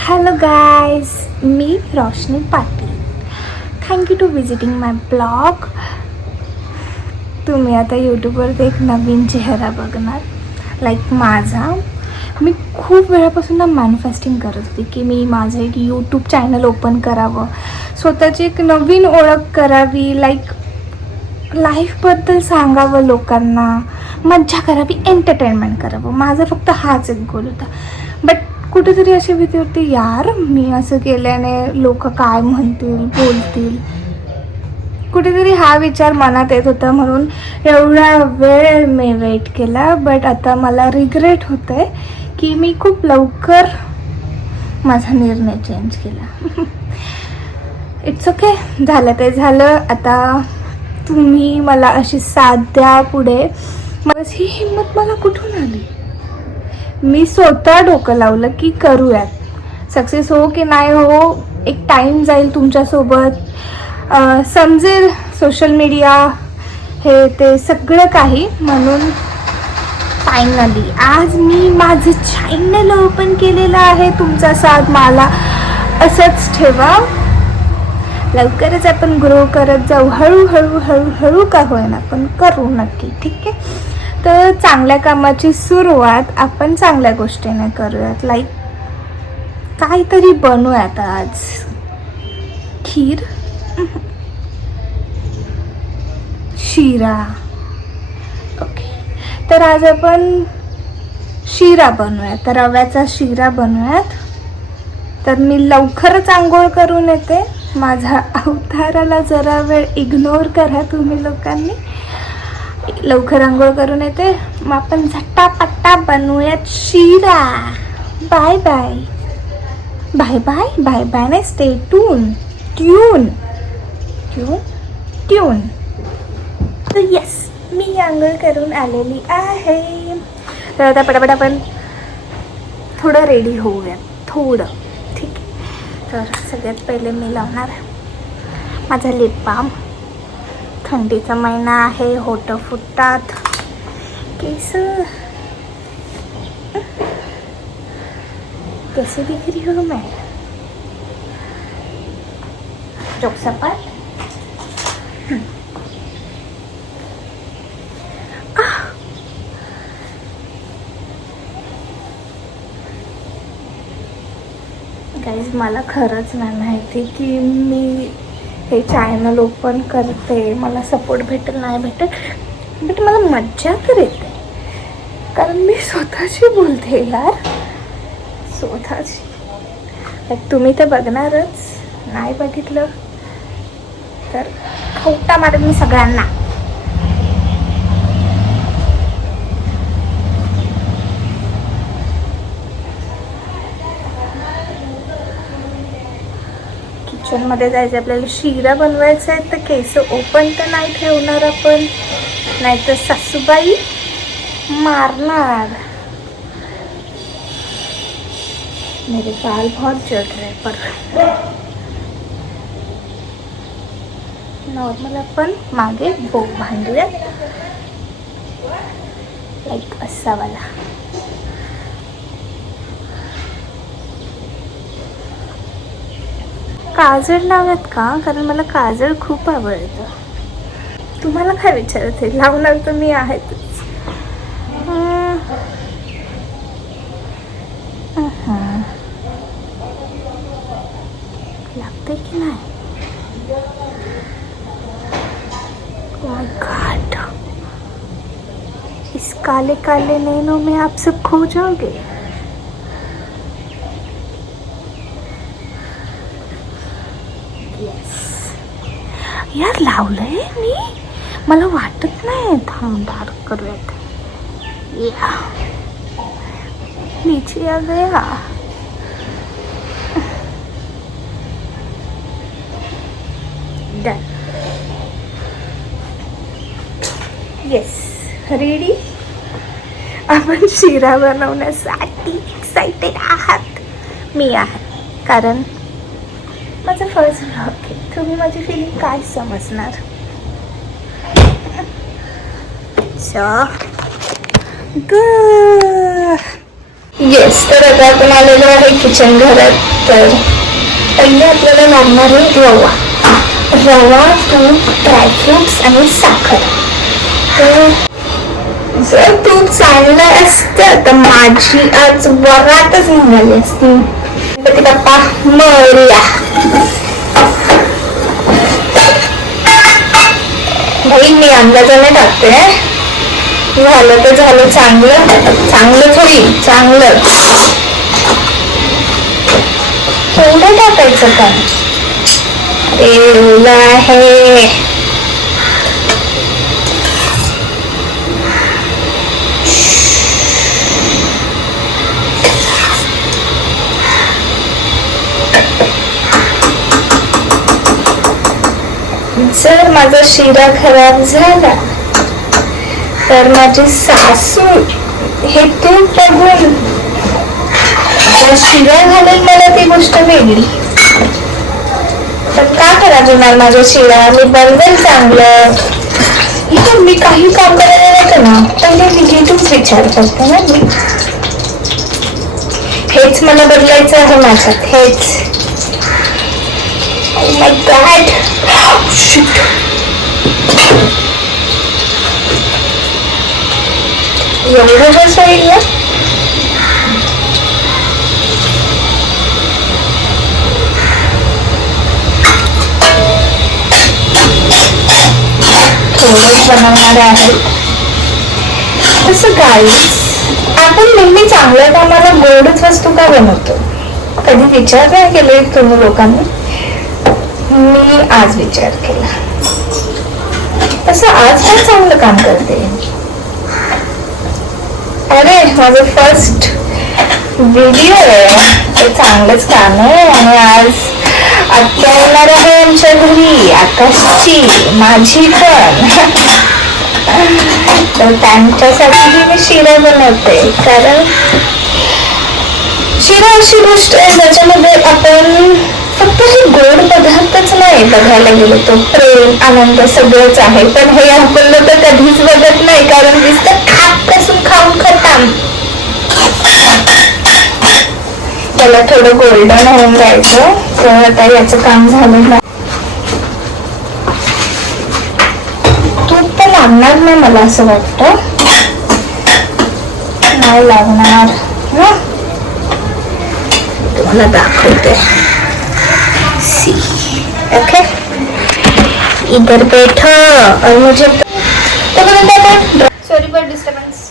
Hello guys, मी Roshni Patil. Thank you to visiting my blog. तुम्ही आता यूट्यूबवर एक नवीन चेहरा बघणार लाईक माझा. मी खूप वेळापासून मॅनिफेस्टिंग करत होती की मी माझं एक यूट्यूब चॅनल ओपन करावं, स्वतःची एक नवीन ओळख करावी, लाईक लाईफबद्दल सांगावं लोकांना, मज्जा करावी, एंटरटेनमेंट करावं. माझा फक्त हाच एक गोल होता. बट कुठेतरी अशी भीती होती, यार मी असं केल्याने लोक काय म्हणतील, बोलतील. कुठेतरी हा विचार मनात येत होता, म्हणून एवढा वेळ मी वेट केला. बट आता मला रिग्रेट होतं आहे की मी खूप लवकर माझा निर्णय चेंज केला. इट्स ओके, झालं ते झालं. आता तुम्ही मला अशी साथ द्या पुढे. माझी हिंमत मला कुठून आली? मी स्वतः डोकं लावलं की करूयात. सक्सेस हो की नाही हो, एक टाईम जाईल तुमच्यासोबत, समजेल सोशल मीडिया हे ते सगळं काही. म्हणून फायनली आज मी माझं चॅनल ओपन केलेलं आहे. तुमचा साथ मला असंच ठेवा. लवकरच आपण ग्रो करत जाऊ, हळूहळू हळूहळू का होईना पण करू नक्की, ठीक आहे. तर चांगल्या कामाची सुरुवात आपण चांगल्या गोष्टीने करूयात. लाईक काहीतरी बनवूयात आज. खीर, शिरा. ओके, तर आज आपण शिरा बनवूयात. तर रव्याचा शिरा बनवूयात. तर मी लवकरच आंघोळ करून येते. माझ्या अवताराला जरा वेळ इग्नोर करा तुम्ही लोकांनी. लवकर आंघोळ करून येते, मग आपण झट्टापट्टा बनवूयात शिरा. Bye bye bye bye bye bye नाही, stay tune tune tune tune. तर येस, मी आंघोळ करून आलेली आहे. तर आता पटापट आपण थोडं रेडी होऊयात, थोडं, ठीक आहे. तर सगळ्यात पहिले मी लावणार माझा लिप बाम. थंडीचा महिना आहे, होठं फुटतात, केस कैसे दिख रही हूँ मैं, जोक सपाट. गाईज, मला खरंच नाही माहिती की मी हे चॅनल ओपन करते, मला सपोर्ट भेटेल नाही भेटेल, बट मला मज्जा तर येते. कारण मी स्वतःशी बोलते यार, स्वतःशी. लाईक तुम्ही तर बघणारच, नाही बघितलं तर खवटा मारेन मी सगळ्यांना. किचनमध्ये जायचं आपल्याला, शिरा बनवायचा आहे. तर केस ओपन तर नाही ठेवणार आपण, नाही तर सासूबाई मारणार. मेरे बाल बहुत जल रहे पर नॉर्मल आपण मागे बो बांधूयात, लाईक असा वाला. काजळ लावत का? कारण मला काजळ खूप आवडतं. तुम्हाला काय विचारत आहे? लावणार तर मी आहेतच. लागते की नाही? माय गॉड, इस काले काले नैनों में आप सब खो जाओगे. यार लावलंय मी, मला वाटत नाही. थांब, डार्क करूयात. या नीचे आ गया. डन. Yes, ready. आपण शिरा बनवण्यासाठी एक्साइटेड आहात. मी आहे, कारण माझा फर्स्ट ब्लॉग आहे. तुम्ही माझी फिलिंग काय समजणार. येस, तर आता आपण आलेलो आहे किचन घरात. तर पहिले आपल्याला लागणार आहे रवा, तूप, ड्रायफ्रुट्स आणि साखर. तर जर तूप चाललं असतं तर माझी आज वरातच निघाली असती. गणपती बाप्पा मोरया. भाई मी अंदाजाने टाकते, झालं तर झालं, चांगलंच होईल, चांगलंच. केवढं टाकायचं पण एवढं आहे. जर माझा शिरा खराब झाला तर माझी सासू हे तूप बघून शिरा घालेल मला, ती गोष्ट वेगळी. पण का खराब होणार माझा शिरा? मी बनवेल चांगलं. इथं मी काही काम करायला येतं ना, पहिले निगेटिव्ह विचार करते ना मी. हेच मला बदलायचं आहे माझ्यात, हेच. Oh my God. Shit. एवढं कसं होईल ना? थोडंच बनवणार आहे. तसं गाईस, आपण नेहमी चांगल्या कामाला गोडच वस्तू का बनवतो? कधी विचार नाही केले तुम्ही लोकांनी? मी आज विचार केला. तसं आज पण चांगलं काम करते. अरे माझं फर्स्ट व्हिडिओ आहे, ते चांगलंच काम आहे. आणि आज आत्या येणार आहे आमच्या घरी, आकाशची, माझी पण. तर त्यांच्यासाठीही मी शिरा बनवते. कारण शिरा अशी गोष्ट आहे ज्याच्यामध्ये आपण फक्त हे गोड पदार्थच नाही, बघायला गेलो तो प्रेम, आनंद सगळंच आहे. पण हे आपण लोक कधीच बघत नाही, कारण नुसतं खापासून खाऊन खतम. त्याला थोडं गोल्डन होऊन जायचं. तर आता याचं काम झालं ना. तूप तर लागणार नाही मला असं वाटतं, नाही लागणार. तुम्हाला दाखवते. ओके, इधर बैठो और मुझे सॉरी फॉर डिस्टर्बन्स.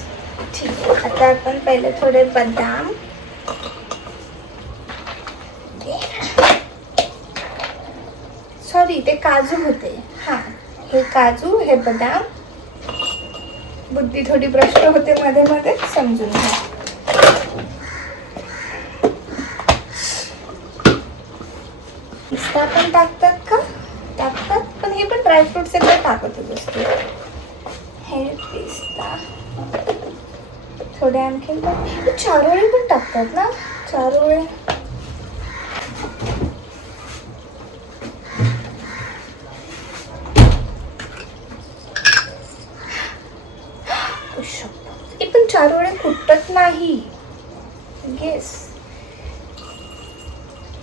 ठीक आहे, आता आपण पहिले थोडे बदाम, सॉरी ते काजू होते. हा, हे काजू, हे बदाम. बुद्धी थोडी भ्रष्ट होते मध्ये मध्ये, समजून घ्या. पिस्ता पण टाकतात का? टाकतात, पण हे पण ड्रायफ्रूट सगळं टाकतच असते. हे पिस्ता थोडे आणखी चारोळे पण टाकतात ना, चारोळे. हे पण चारोळे कुटत नाही. गेस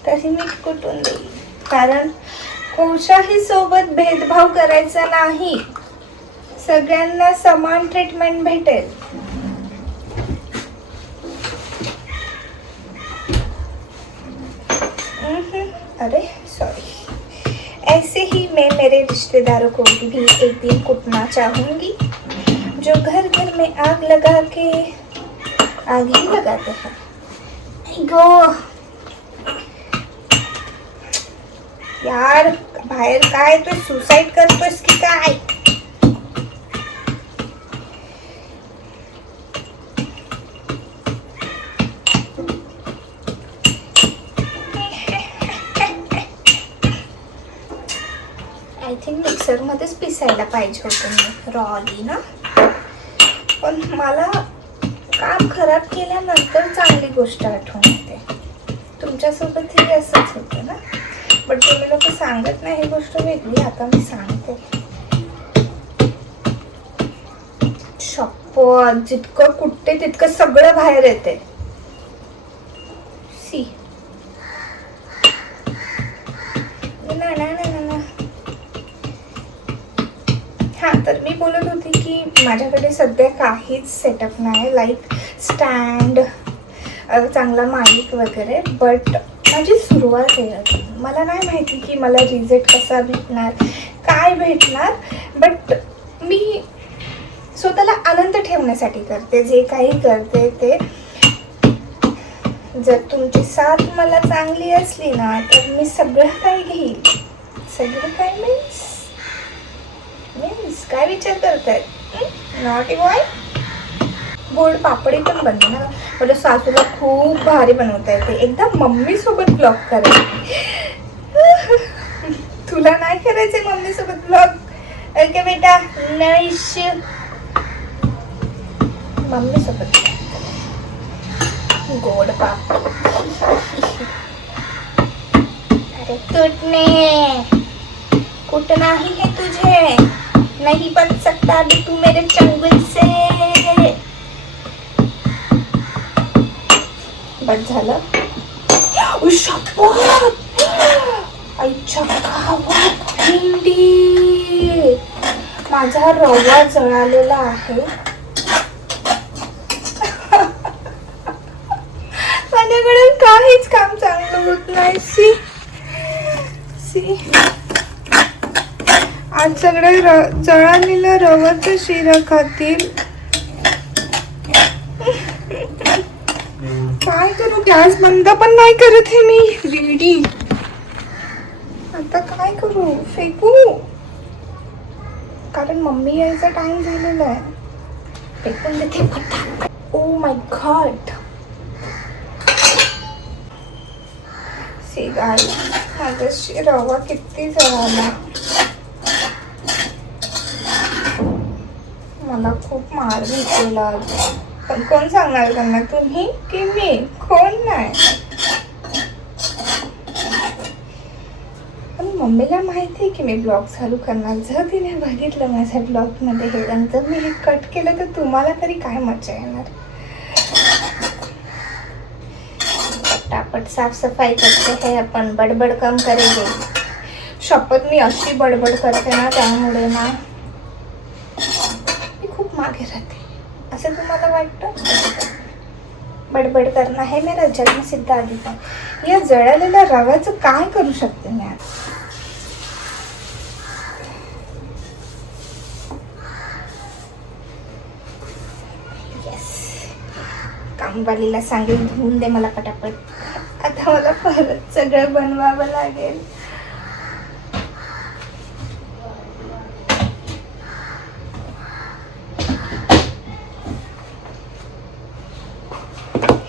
तशी मी कुटून देईल, कारण कोणाही सोबत भेदभाव करायचा नाही, सगळ्यांना समान ट्रीटमेंट भेटेल. अरे सॉरी, ऐसे ही मैं मेरे रिश्तेदारों को भी एक दिन कुटना चाहूंगी, जो घर घर में आग लगा के आग ही लगाते हैं. गो यार, बाहेर काय तू सुसाईड करतोस की काय? आय थिंक मिक्सर मध्येच पिसायला पाहिजे होतं मी रॉली ना. पण मला काम खराब केल्यानंतर चांगली गोष्ट आठवण येते. तुमच्यासोबतही असंच होतं ना, बट तुम्ही लोक सांगत नाही, ही गोष्ट वेगळी. आता मी सांगते. शपथ, जितकं कुठते तितकं सगळं बाहेर येते. तर मी बोलत होती की माझ्याकडे सध्या काहीच सेटअप नाही, लाईक स्टँड, चांगला माईक वगैरे, बट माझी सुरुवात आहे. मला नाही माहिती की मला रिझल्ट कसा भेटणार, काय भेटणार, बट मी स्वतःला आनंद ठेवण्यासाठी करते जे काही करते ते. जर तुमची साथ मला चांगली असली ना तर मी सगळं काही घेईल. सगळं काय मीन्स काय विचार करतायत? Not boy. गोड पापडी पण बनते ना माझ्या सासूला, खूप भारी बनवता येते. एकदा मम्मी सोबत ब्लॉग करायचे. तुला नाही करायचंय मम्मी सोबत ब्लॉग? ओके बेटा, नाईस. मम्मी सोबत गोड पापडी. अरे टूटने कुटना ही है तुझे, नहीं बच सकता अभी तू मेरे चंगुल से. बस झालं. आईच्या गावात भेंडी. माझा रवा जळालेला आहे. माझ्याकडे काहीच काम चांगलं होत नाही. सी आज सगळे जळालेला रवाचं शिरा खातील. काय करू? गॅस बंद पण नाही करत आहे मी. रेडी. आता काय करू? फेकू? कारण मम्मी यायचा टाइम झालेला आहे. फेकून देते पटापट. Oh my God. सी गाईस, माझा रवा किती जळाला. मला खूप मार भेटलेला. पण कोण सांगणार त्यांना, तुम्ही की मी? कोण नाही. पण मम्मीला माहिती आहे की मी ब्लॉग चालू करणार. जर तिने बघितलं माझ्या ब्लॉगमध्ये हे आणि जर मी हे कट केलं तर तुम्हाला तरी काय मजा येणार. पटापट साफसफाई करते है अपन, बडबड कम करेंगे. शपथ मी अशी बडबड करते ना, त्यामुळे ना मी खूप मागे राहते. असं तुम्हाला वाटतं? बडबड करणं हे मेरा जन्मसिद्ध अधिकार. या जळालेल्या रव्याचं काय करू शकते मी आज? कामवालीला सांगेल धुवून दे मला पटापट. आता मला परत सगळं बनवावं लागेल.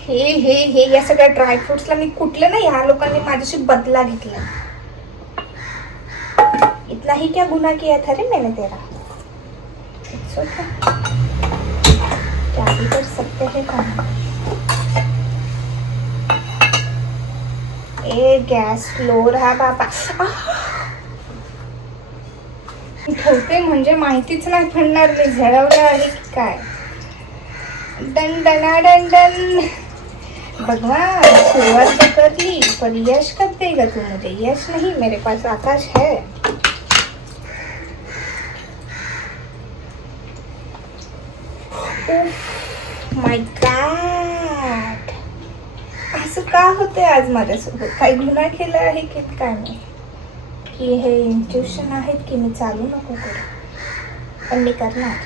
हे या सगळ्या ड्रायफ्रुट्सला मी कुठलं नाही, ह्या लोकांनी माझ्याशी बदला घेतला. इतना ही क्या गुनाह किया था रे मैंने तेरा. इट्स ओके, क्या भी कर सकते हैं काम. ए गॅस स्लो रहा बाबा. ठेवते म्हणजे माहितीच नाही पडणार मी झळवलं आहे की काय. डन डना डन डन. भगवान शुरुआत तो कर ली, पर यश कब देगा तू मुझे? यश नहीं, मेरे पास आकाश है. माय गॉड, असं का होतंय आज माझ्यासोबत? काही गुन्हा केला आहे की काय नाही? की हे इंट्युशन आहेत की मी चालू नको करू, पण मी करणार.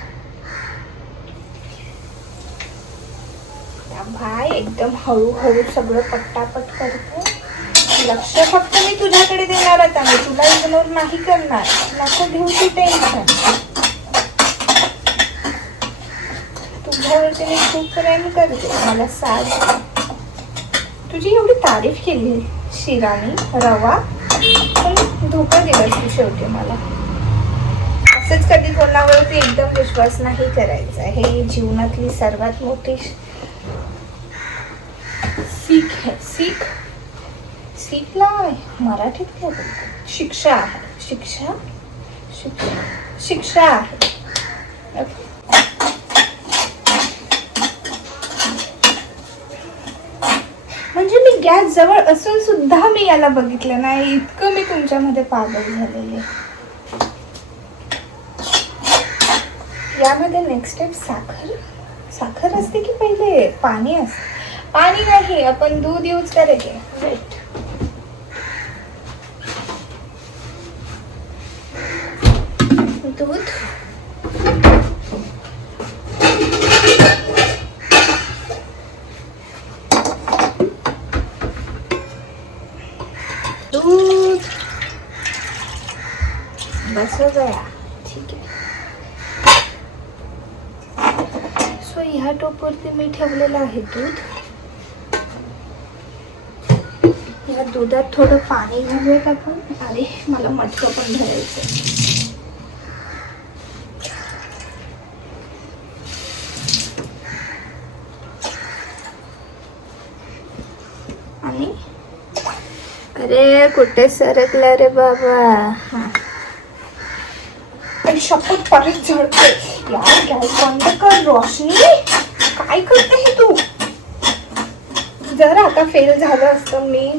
भाई एकदम हळूहळू सगळं पट्टापट करते. लक्ष फक्त मी तुझ्याकडे देणार आता. मी तुला इग्नोर नाही करणार. नको घेऊ तू टेन्शन. तुझ्यावरती मी खूप प्रेम करते. मला साथ. तुझी एवढी तारीफ केली शिरानी, रवा, पण धोका दिलास तू शेवटी मला. असंच कधी कोणावरती एकदम विश्वास नाही करायचा. हे जीवनातली सर्वात मोठी सीख है. सीखला मराठीत काय बोलतो? शिक्षा आहे. शिक्षा आहे. म्हणजे मी गॅस जवळ असून सुद्धा मी याला बघितलं नाही. इतकं मी तुमच्यामध्ये पागल झालेले. यामध्ये नेक्स्ट स्टेप साखर असते की पहिले पाणी असते? पाणी नाही, आपण दूध यूज करायचे. राईट. दूध, बस हो गया. ठीक आहे. सो ह्या टोपवरती मी ठेवलेलं आहे दूध. या दुधात थोडं पाणी घालूयात आपण. अरे मला मटकं पण भरायचं. आणि अरे कुठे सरकला रे बाबा. हा शपथ परत झडते यार. गॅस बंद कर रोशनी. काय करते हे तू? जर आता फेल झालं असतं मी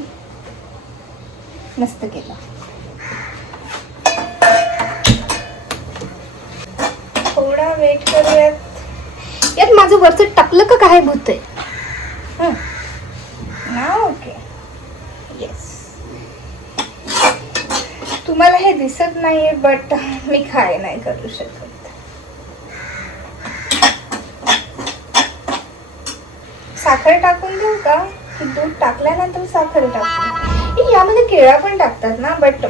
नसतं केलं. थोडा वेट करूयात. यात माझं वरचं टाकलं का काय भूत आहे? ना ओके. येस. तुम्हाला हे दिसत नाहीये बट मी काय नाही करू शकत. साखर टाकून देऊ का की दूध टाकल्यानंतर साखर टाकू? यामध्ये केळा पण टाकतात ना, बट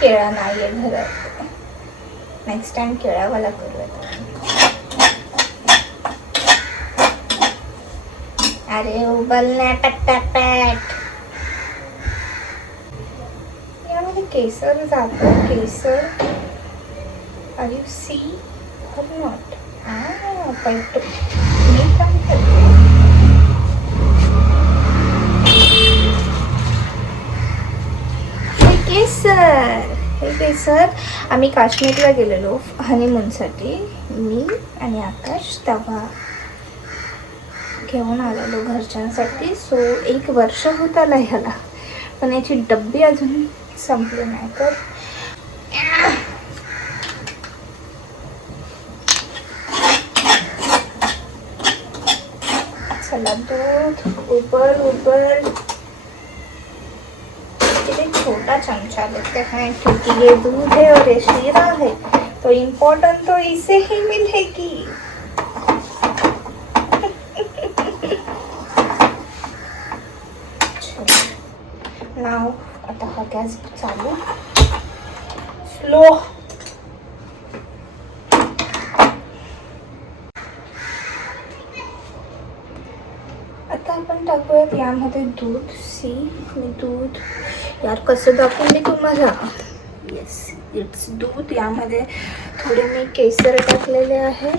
केळा नाहीये घरात. नेक्स्ट टाइम केळावाला करूयात. अरे उबलण्या पटापट. यामध्ये केसर जातं. केसर आर यू सी और नॉट? पण मी काय करते, हे केसर आम्ही काश्मीरला गेलेलो हनीमूनसाठी. मी आणि आकाश तेव्हा घेऊन आलेलो घरच्यांसाठी. सो 1 वर्ष होत आला ह्याला, पण याची डब्बी अजून संपली नाही. तर चला दूध उबल. छोटा चमचा लेते हैं क्योंकि ये दूध है और ये शीरा है, तो इम्पोर्टेंट तो इसे ही मिलेगी. नाव आता हा गॅस चालू. स्लो. आता आपण टाकूयात यामध्ये दूध. मी दूध यार कसं दाखवून मी तुम्हाला. येस इट्स दूध. यामध्ये थोडे मी केसर टाकलेले आहे.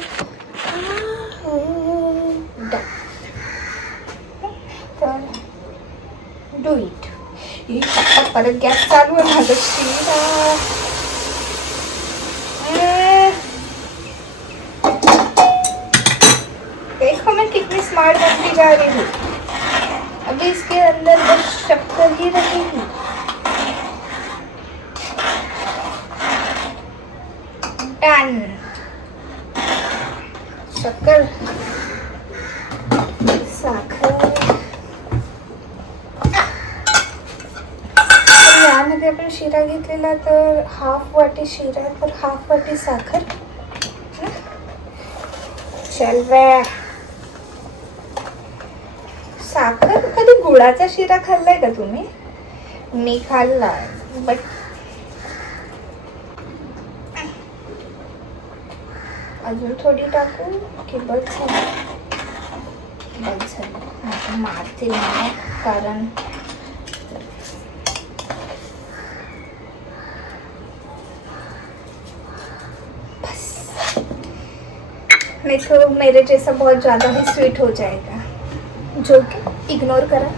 तर डू इट. परत गॅस चालू आहे माझं. शिरा देखो मैं कितनी स्मार्ट बनती जा रही हूँ. अभी इसके अंदर बस शक्कर ही रहेगी. डन. शक्कर, साखर. यामध्ये आपण शिरा घेतलेला तर 1/2 वाटी शिरा तर 1/2 वाटी साखर. चल वे. साखर कधी गुळाचा शिरा खाल्लाय का तुम्ही? मी खाल्ला बट अजून थोडी टाकू की बस झालं. मारतील मला कारण नहीं तो मेरे जैसा बहुत ज़्यादा ही स्वीट हो जाएगा, जो कि इग्नोर करा.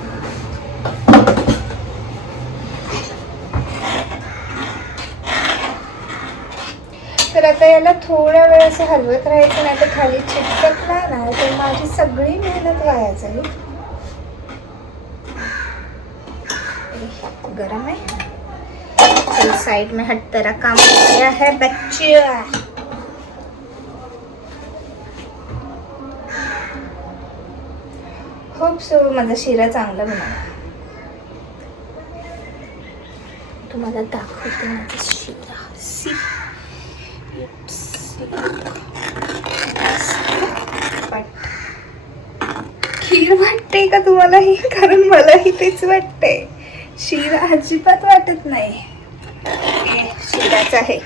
तर आता याला थोडा वेळ असं हलवत राहायचं, नाही तर खाली चिटकला नाही तर माझी सगळी मेहनत वाया जाईल. गरम है. चल साइड में हट, तेरा काम किया है बच्चा. होप सो माझा शिरा चांगला बनला. तुम्हाला दाखवते माझा शिरा. खीर वाटते का तुम्हालाही? कारण मलाही तेच वाटते. शिरा अजिबात वाटत नाही. शिराच आहे.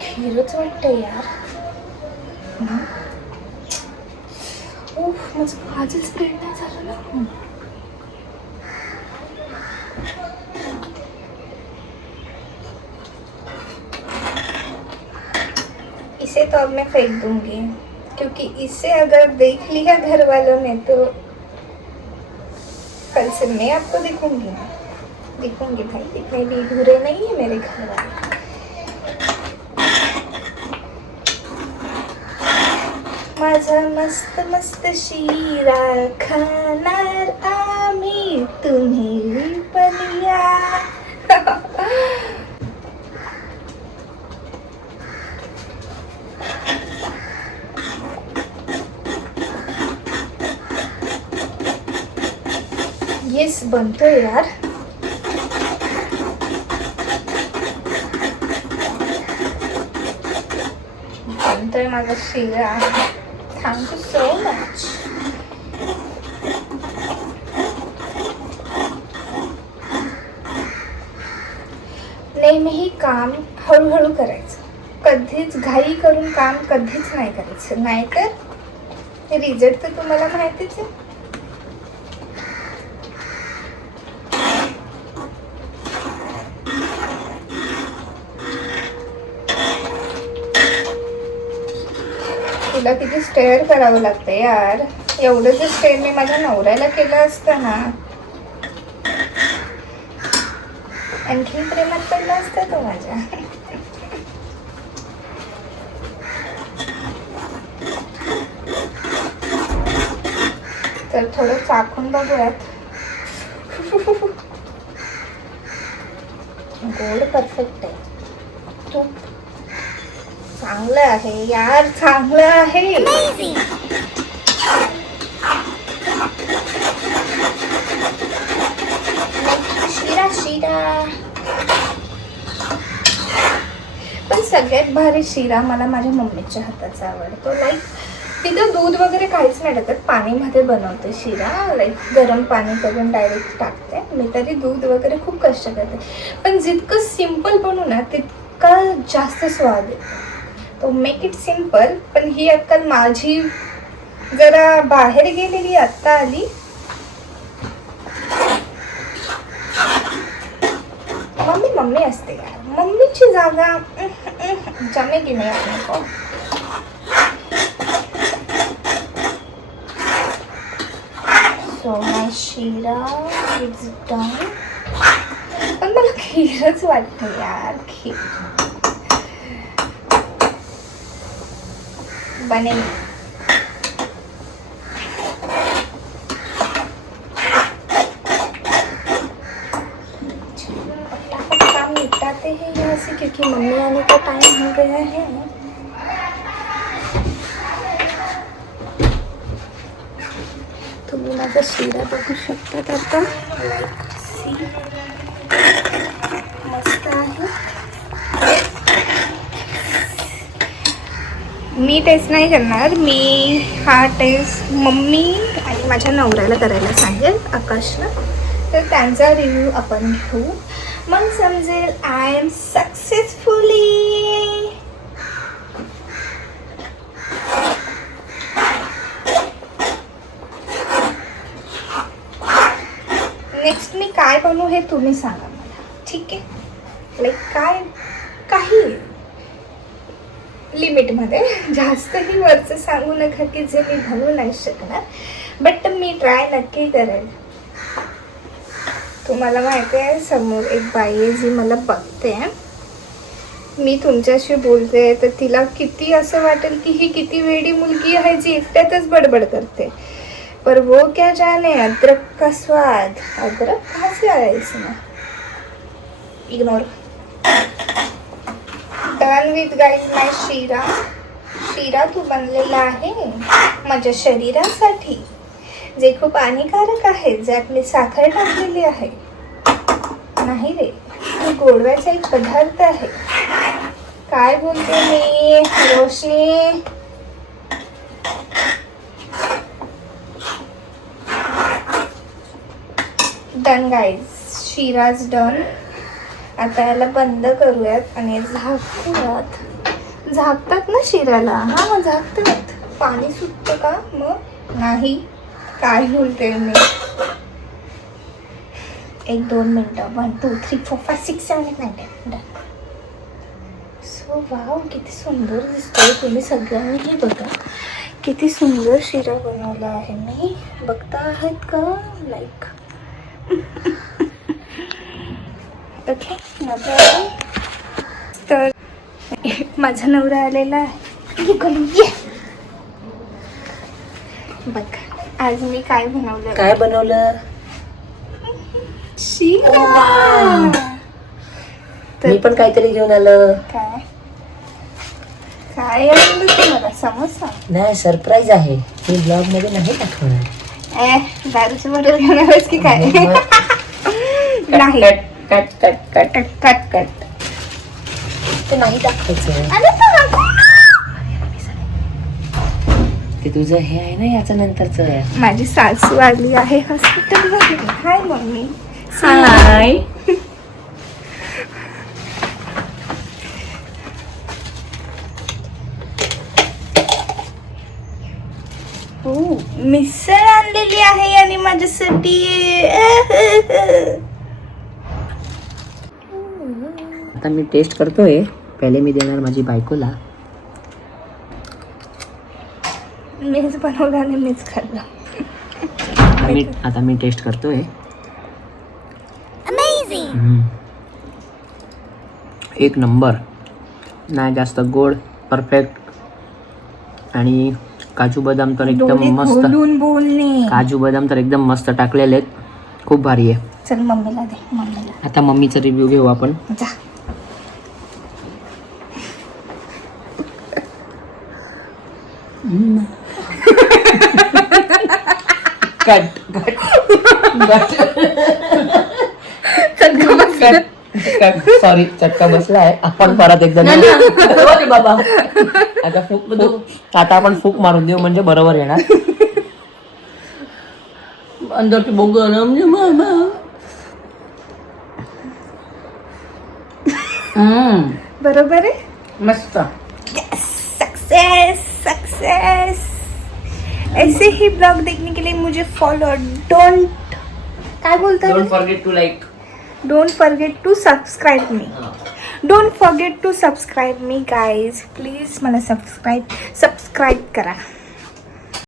खीरच वाटतं यार. ओह, माझं आजच स्प्रेड नाही झालं ना. इसे तो अब मैं फेंक दूंगी, क्योंकि इसे अगर देख लिया घर वालों ने तो कल से मैं आपको दिखूंगी भाई. दिखाई भी बुरे नहीं है मेरे घर वाले. माझा मस्त मस्त शिरा खाणार आम्ही, तुम्ही पण या. येस, बनतोय यार. बनतोय माझा शिरा. Thank you so much. नेहमीही काम हळूहळू करायचं. कधीच घाई करून काम कधीच नाही करायचं, नाहीतर रिझल्ट तर तुम्हाला माहितीच आहे. तुला किती स्टेअर करावं लागतं यार. एवढं जर स्टेअर मी माझ्या नवऱ्याला केलं असतं ना, आणखी प्रेमात पडला असता तो माझ्या. तर थोडं चाखून बघूयात. गोड परफेक्ट आहे. तूप चांगलं आहे यार, चांगलं आहे. शिरा पण सगळ्यात भारी शिरा मला माझ्या मम्मीच्या हाताचा आवडतो. लाईक तिथं दूध वगैरे काहीच नाही टाकत, पाणीमध्ये बनवते शिरा. लाईक गरम पाणी करून डायरेक्ट टाकते मी. तरी दूध वगैरे खूप कष्ट करते, पण जितकं सिम्पल बनवू ना तितका जास्त स्वाद येतो. तो मेक इट सिम्पल. पण ही अक्कल माझी जरा बाहेर गेलेली, आत्ता आली. मम्मी असते यार. मम्मीची जागा जमेगी नाही आपल्याला. सो माय शिरा इज डन. पण मला खीरच वाटते यार. खीर बनेगी. निपटाते हैं यहाँ से, क्योंकि मम्मी आने का टाइम हो गया है. तुम्ही माझा शिरा बघू शकता आता. मस्त आहे. मी टेस्ट नाही करणार. मी हा टेस्ट मम्मी आणि माझ्या नवऱ्याला करायला सांगेल, आकाशला. तर त्यांचा रिव्ह्यू आपण घेऊ, मग समजेल आय एम सक्सेसफुली. नेक्स्ट मी काय बनवू हे तुम्ही सांगा मला, ठीक आहे? लाईक काय, काही लिमिटमध्ये. जास्तही वरचं सांगू नका की जे मी बनवू नाही शकणार, बट मी ट्राय नक्की करेल. तुम्हाला माहिती आहे समोर एक बाई आहे जी मला बघते. मी तुमच्याशी बोलते तर तिला किती असं वाटेल की ही किती वेडी मुलगी आहे जी एकट्यातच बडबड करते. पर वो क्या जाने अदरक का स्वाद, अदरक कहाँ से आया इसमें, इग्नोर. डन विथ गाईज माय शिरा. शिरा तू बनलेला आहे माझ्या शरीरासाठी, जे खूप हानिकारक आहे, ज्यात मी साखर टाकलेली आहे. नाही रे, तो गोडव्याचा एक पदार्थ आहे. काय बोलते मी रोशनी. डन गाईज, शिराज डन. आता याला बंद करूयात आणि झाकूयात. झाकतात ना शिऱ्याला, हा मग झाकतात. पाणी सुटतं का मग नाही, काय बोलते मी. 1-2 मिनटं. 1 2 3 4 5 6 7 8 9 10 डन. सो वाव, किती सुंदर दिसतोय. तुम्ही सगळ्यांनीही बघा किती सुंदर शिरा बनवला आहे मी. बघता आहात का लाईक. ओके, तर माझा नवरा आलेला आहे. बघ आज मी काय बनवलं. काय बनवलं. शिरा. मी पण काहीतरी घेऊन आलं. काय काय आणलं तुम्हाला, समोसा. नाही, सरप्राईज आहे. हे ब्लॉग मध्ये नाही दाखवणार. दारूची बॉटल घेऊन आलास की काय. नाही, cut cut cut cut cut cut. ते नाही दाखवायचं. अरे बाबा. ते तुझं हे आहे ना, याचं नंतरच. माझी सासू आली आहे हॉस्पिटलमध्ये. हाय मम्मी. हाय. मिसळ आणलेली आहे आणि माझ्यासाठी. आता मी टेस्ट करतोय. पहिले मी देणार माझी बायकोला. मीच बनवलं आणि मीच खाल्लं. आता मी टेस्ट करतोय. एक नंबर. नाही जास्त गोड, परफेक्ट. आणि काजू बदाम तर एकदम मस्त. बोलणे. काजू बदाम तर एकदम मस्त टाकलेले आहेत. खूप भारी आहे. चल मम्मीला दे. मम्मीला आता मम्मीचा रिव्ह्यू घेऊ आपण. जा. कट सॉरी, चटका बसलाय. आपण परत एकदा बाबा. आता आपण फूक मारून देऊ म्हणजे बरोबर येणार. अंदर बरोबर आहे. मस्त. Success success. ऐसे ही ब्लॉग देखने के लिए मुझे फॉलो. काय बोलता. Don't forget to like. Don't forget to subscribe me. Don't forget to subscribe me guys. Please मला subscribe करा.